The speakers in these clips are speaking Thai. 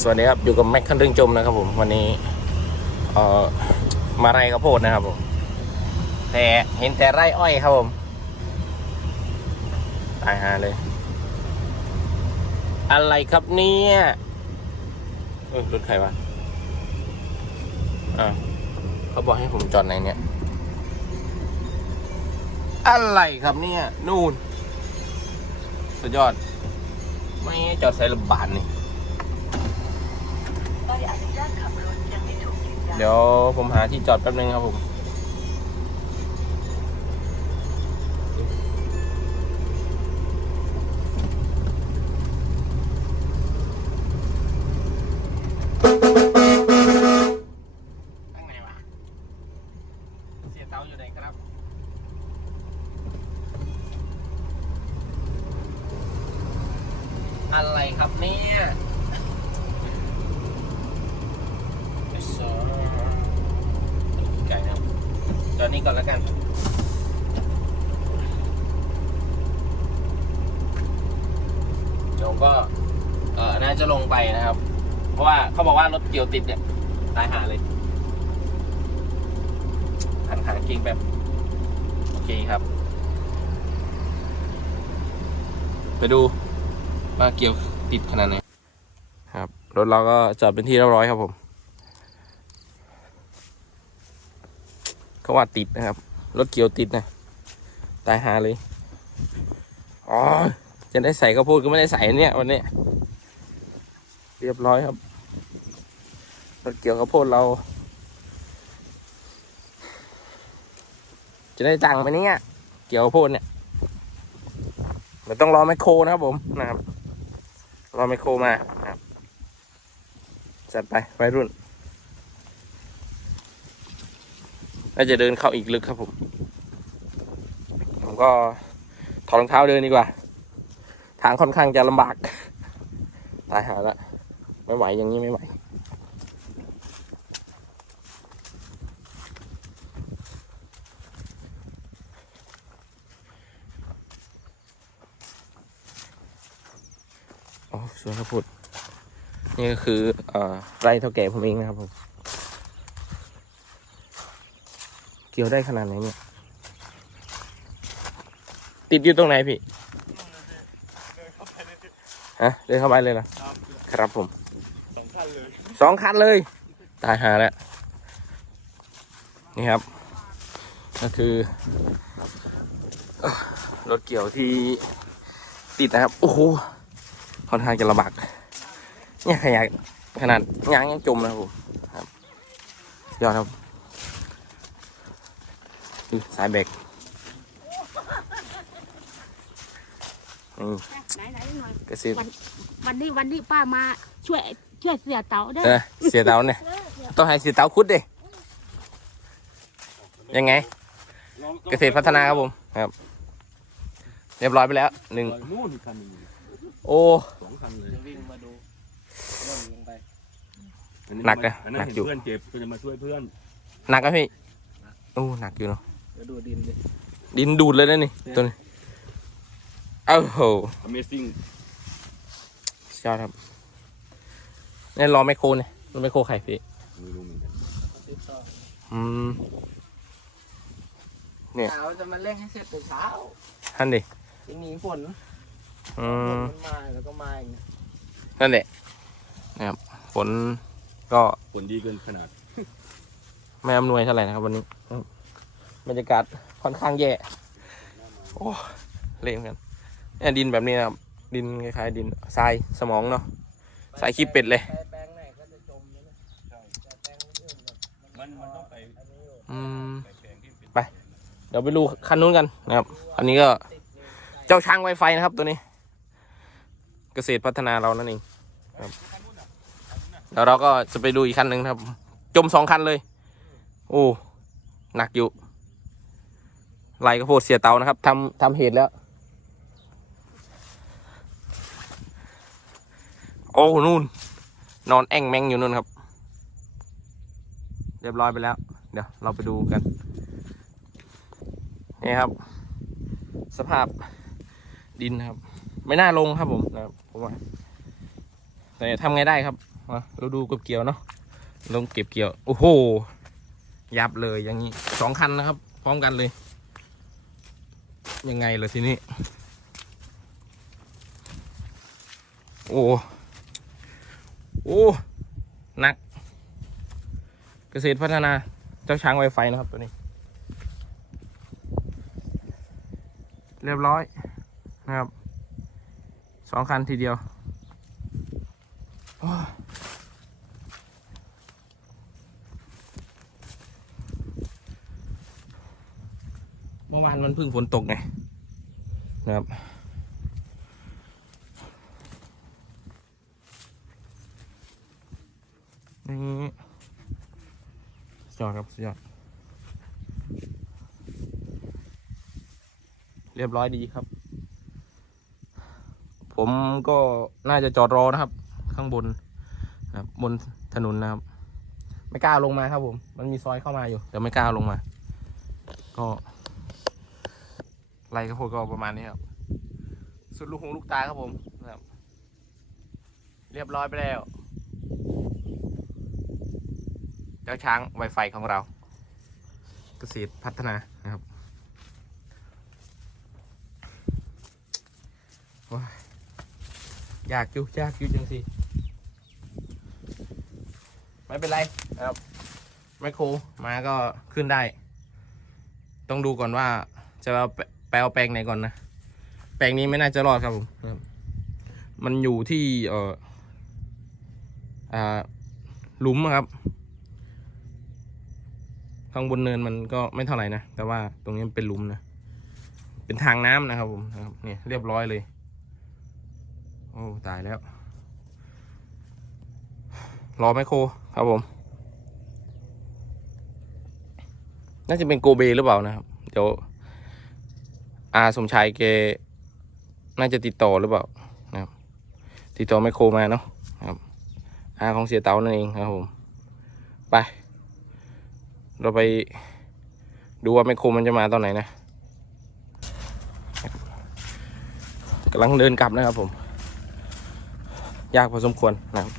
สวัสดีครับ อยู่กับแม็กคันเรื่องจมนะครับผมวันนี้เอ่อมาไรข้าวโพดนะครับผมแต่เห็นแต่ไร่อ้อยครับผม ตายหาเลย อะไรครับเนี่ยเออรถใครวะอ้าเขาบอกให้ผมจอดไหนเนี่ย อะไรครับเนี่ย นู่น สุดยอด ไม่จอดใส่ระบาดนี่ ใบอนุญาตขับรถยังไม่ถูกยืนยัน เดี๋ยวผมหาที่จอดแป๊บนึงครับผมข้างในวะ เสียเตาอยู่ไหนครับ อะไรครับเนี่ยไอ้สองไก่ครับตอ นี้ก่อนแล้วกัน เดี๋ยวก็เออน่าจะลงไปนะครับ เพราะว่าเขาบอกว่ารถเกี่ยวติดเนี่ยตายหาเลยหันหากิ่งแบบโอเคครับ ไปดูว่าเกี่ยวติดขนาดไหนครับรถเราก็จอดเป็นที่เรียบร้อยครับผม เขาว่าติดนะครับ รถเกี่ยวติดนะ ตายหาเลย อ๋อ จะได้ใส่ข้าวโพดก็ไม่ได้ใส่เนี่ยวันนี้ เรียบร้อยครับ รถเกี่ยวข้าวโพดเรา จะได้ตังค์ไหมเนี่ย เกี่ยวข้าวโพดเนี่ยเดี๋ยวต้องรอแมคโครนะครับผมนะครับ รอแมคโครมาครับจัดไปวัยรุ่น น่าจะเดินเข้าอีกลึกครับผม ผมก็ถอดรองเท้าเดินดีกว่า ทางค่อนข้างจะลำบาก ตายหาละ ไม่ไหวอย่างนี้ไม่ไหวอ๋อสวนข้าวโพดนี่ก็คือเอ่อไร่เท่าแก่ผมเองนะครับผม เกี่ยวได้ขนาดไหนเนี่ย ติดอยู่ตรงไหนพี่ ฮะ เดินเข้าไปเลยเหรอครับผม สองคันเลย สองคันเลย ตายหาแล้ว นี่ครับ ก็คือเอ่อรถเกี่ยวที่ติดนะครับ โอ้โหค่อนข้างจะลำบากเนี่ยขยะขนาดยางยังจมนะครับผมครับสุดยอดครับดู สายเบรกอืมไหนไหนหน่อยกระซิบวันนี้วันนี้ป้ามาช่วยช่วยเสียเต๋าได้เออเสียเตาเนี่ยต้องให้เสียเตาคุดดิยังไง เกษตรพัฒนาครับผมครับ เรียบร้อยไปแล้วหนึ่งนู่นอีกคันหนึงโอ้สองคันเลยวิ่งมาดูอัหนักอะอันนั้หนันกเห็นอยู่เพื่อนเจ็บก็จะมาช่วยเพื่อนหนักอะพี่โอ้หนักอยู่เนาะ ดูดินดิ ดินดูดเลยนะนี่ตัวนี้เอ้าโห Amazing สุดยอดครับนี่รอไมโครเนี่ยรอไมโครใครพี่ไม่รู้เหมือนกันอืมเนี่ยเช้าจะมาเร่งให้เสร็จแต่เช้าท่านดิทีนี้ฝนอืฝนมมันมาแล้วก็มาอย่างเงี้ยนั่นแหละนะครับฝนก็ผลดีเกินขนาด ไม่อำนวยเท่าไหร่นะครับวันนี้ครั บรรยากาศค่อนข้างแย่ โอ้เละเหมือนกันเนี่ยดินแบบนี้นะครับ ดินคล้ายๆดินทรายสมองเนาะทรายขี้เป็ดเลยไปแปลงไหนก็จะจมเลยนะแต่แปลงอื่นเนี่ยมันมันต้องไปอืมไป เดี๋ยวไปดูคันนู้นกันนะครับ อันนี้ก็เจ้าช้างไวไฟนะครับตัวนี้ เกษตรพัฒนาเรานั่นเองครับเดี๋ยวเราก็จะไปดูอีกคันหนึ่งครับ จมสองคันเลย โอ้ หนักอยู่ ไล่กระโพดเสียเตานะครับทำทำเหตุแล้ว โอ้นู่น นอนแอ่งแมงอยู่นู่นครับ เรียบร้อยไปแล้ว เดี๋ยวเราไปดูกันนี่ครับ สภาพดินนะครับ ไม่น่าลงครับผมนะครับผมว่าแต่ทำไงได้ครับมาเราดูก็บเกี่ยวเนาะลงเก็บเกี่ยว โอ้โห ยับเลยอย่างนี้สองคันนะครับ พร้อมกันเลย ยังไงล่ะทีนี้ โอ้โอ้หนัก เกษตรพัฒนาเจ้าช้างไวไฟนะครับตัวนี้ เรียบร้อยนะครับสองคันทีเดียวโอ้ย เพิ่งฝนตกไงนะครับ นี่สุดยอดครับสุดยอดเรียบร้อยดีครับ ผมก็น่าจะจอดรอนะครับ ข้างบนนะครับบนถนนนะครับ ไม่กล้าลงมาครับผม มันมีซอยเข้ามาอยู่ แต่ไม่กล้าลงมา ก็ ไรข้าวโพดก็ประมาณนี้ครับ สุดลูกหูลูกตาครับผมนะครับ เรียบร้อยไปแล้วเจ้าช้าง Wi-Fi ของเรา เกษตรพัฒนานะครับโอ้ยยากอยู่ยากอยู่จังสิไม่เป็นไรครับแมคโครมาก็ขึ้นได้ ต้องดูก่อนว่าจะเอา ไปเอาแปลงไหนก่อนนะ แปลงนี้ไม่น่าจะรอดครับผม มันอยู่ที่เอออ่าหลุมครับ ข้างบนเนินมันก็ไม่เท่าไหร่นะ แต่ว่าตรงนี้เป็นหลุมนะ เป็นทางน้ำนะครับผมนะครับเนี่ยเรียบร้อยเลย โอ้ตายแล้ว รอไมโครครับผม น่าจะเป็นโกเบหรือเปล่านะครับ เดี๋ยว อาสมชายแกน่าจะติดต่อหรือเปล่านะครับ ติดต่อไมโครมาเนาะครับอาของเสียเตานั่นเองครับผมไป เราไปดูว่าไมโครมันจะมาตอนไหนนะกำลังเดินกลับนะครับผม ยากพอสมควรนะครับ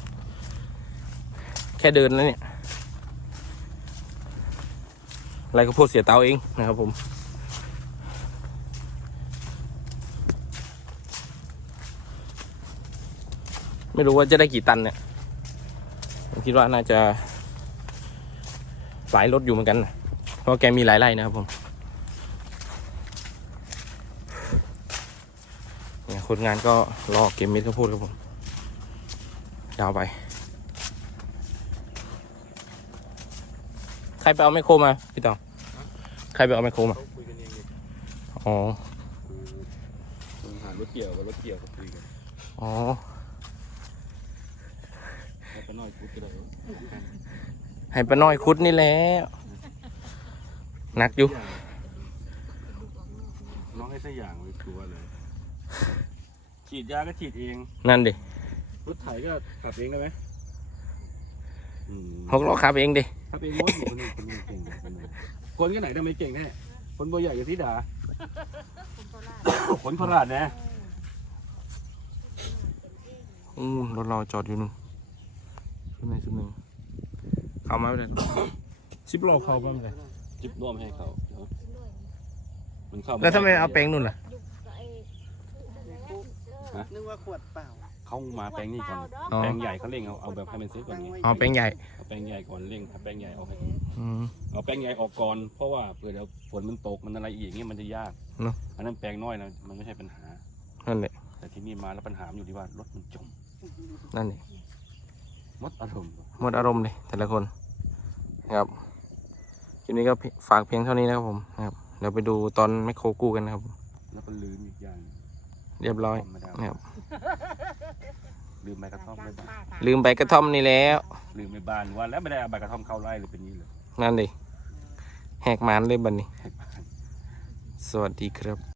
แค่เดินแล้วเนี่ยอะไรก็พูดเสียเตาเองนะครับผม ไม่รู้ว่าจะได้กี่ตันเนี่ย ผมคิดว่าน่าจะหลายรถอยู่เหมือนกันนะเพราะแกมีหลายไร่นะครับผมเนี่ยคนงานก็รอเก็บเม็ดข้าวโพดครับผมยาวไป ใครไปเอาไมคโครมาพี่ตองใครไปเอาไมคโครมาเขาคุยกันเองเลยอ๋อคือหารถเกี่ยวกับรถเกี่ยวเขาคุยกันอ๋อให้ ไปหน่อยคุยกันเลยให้ป้าน้อยคุดนี่แหละหนักอยู่ น้องให้สักอย่างเลยคือว่าเลย ฉีดยาก็ฉีดเอง นั่นดิรถไถก็ขับเองได้ไหมอืมหกล้อขับเองดิขับเองหมดคนนี้คนนี้เก่งคนนี้คนก็ไหนทำไมเก่งแน่คนบัวใหญ่กับทิดาคนโคราชนะอู้รถเราจอดอยู่นู่น ชุดไหนชุดหนึ่งเข้ามาไม่ได้ชิปโลเข้ามาไม่ได้จิบร่วมให้เขาเดี๋ยวมันเข้าาแล้วทำไมเอาแปลงนู่นล่ะนึกว่าขวดเปล่าเขามาแปลงนี่ก่อนอ๋อแปลงใหญ่เขาเร่งเอาเอาแบบให้มันซื้อก่อนไงอ๋อแปลงใหญ่เอาแปลงใหญ่ก่อนเร่งเอาแปลงใหญ่ออกให้อืมเอาแปลงใหญ่ออกก่อนเพราะว่าเผื่อเดี๋ยวฝนมันตกมันอะไรอีกเนี่ยมันจะยากเนอะอันนั้นแปลงน้อยนะมันไม่ใช่ปัญหานั่นแหละแต่ที่นี่มาแล้วปัญหามันอยู่ที่ว่ารถมันจมนั่นแหละห มดอารมณ์หมดอารมณ์เลยแต่ละคนนะครับคลิปนี้ก็ฝากเพียงเท่านี้นะครับผมนะครับเดี๋ยวไปดูตอนแมคโครกู้กันนะครับ แล้วก็ลืมอีกอย่างเรียบร้อยไม่ได้นะครับลืมใบกระท่อมไม่บ้านลืมใบกระท่อมนี่แล้ว ลืมไม่บ้านว่าแล้วไม่ได้เอาใบกระท่อมเข้าไร่หรือเป็นนี้เลยนั่นดิแหกมานเลยบันนี้ สวัสดีครับ